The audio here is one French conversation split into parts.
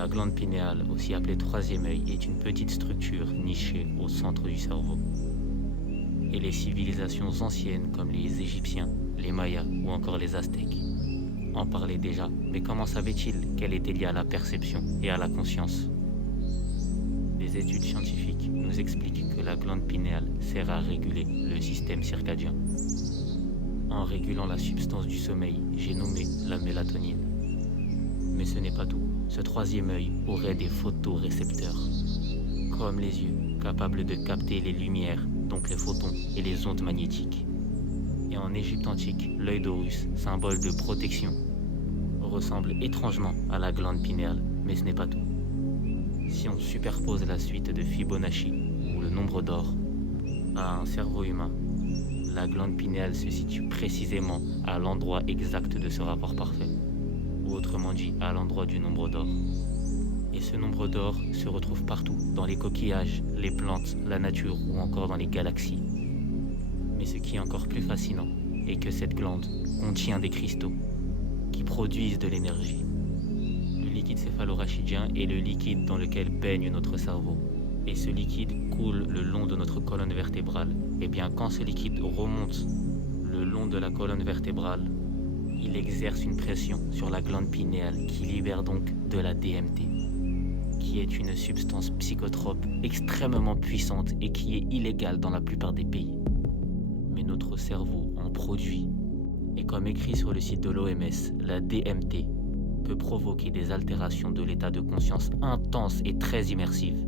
La glande pinéale, aussi appelée troisième œil, est une petite structure nichée au centre du cerveau. Et les civilisations anciennes comme les Égyptiens, les Mayas ou encore les Aztèques en parlaient déjà, mais comment savaient-ils qu'elle était liée à la perception et à la conscience? Des études scientifiques nous expliquent que la glande pinéale sert à réguler le système circadien. En régulant la substance du sommeil, j'ai nommé la mélatonine. Mais ce n'est pas tout. Ce troisième œil aurait des photorécepteurs, comme les yeux, capables de capter les lumières, donc les photons et les ondes magnétiques. Et en Égypte antique, l'œil d'Horus, symbole de protection, ressemble étrangement à la glande pinéale, mais ce n'est pas tout. Si on superpose la suite de Fibonacci, ou le nombre d'or, à un cerveau humain, la glande pinéale se situe précisément à l'endroit exact de ce rapport parfait, ou autrement dit, à l'endroit du nombre d'or. Et ce nombre d'or se retrouve partout, dans les coquillages, les plantes, la nature ou encore dans les galaxies. Mais ce qui est encore plus fascinant est que cette glande contient des cristaux qui produisent de l'énergie. Le liquide céphalorachidien est le liquide dans lequel baigne notre cerveau. Et ce liquide coule le long de notre colonne vertébrale. Et bien quand ce liquide remonte le long de la colonne vertébrale, il exerce une pression sur la glande pinéale qui libère donc de la DMT, qui est une substance psychotrope extrêmement puissante et qui est illégale dans la plupart des pays. Mais notre cerveau en produit. Et comme écrit sur le site de l'OMS, la DMT peut provoquer des altérations de l'état de conscience intenses et très immersives,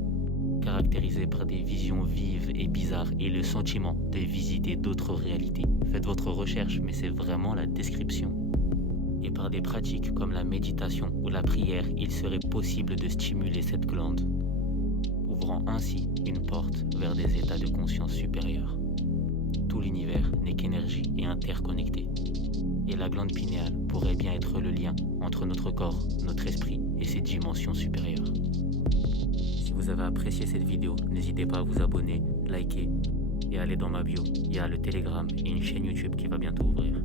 caractérisées par des visions vives et bizarres et le sentiment de visiter d'autres réalités. Faites votre recherche, mais c'est vraiment la description. Et par des pratiques comme la méditation ou la prière, il serait possible de stimuler cette glande, ouvrant ainsi une porte vers des états de conscience supérieurs. Tout l'univers n'est qu'énergie et interconnecté. Et la glande pinéale pourrait bien être le lien entre notre corps, notre esprit et ses dimensions supérieures. Si vous avez apprécié cette vidéo, n'hésitez pas à vous abonner, liker et aller dans ma bio. Il y a le Telegram et une chaîne YouTube qui va bientôt ouvrir.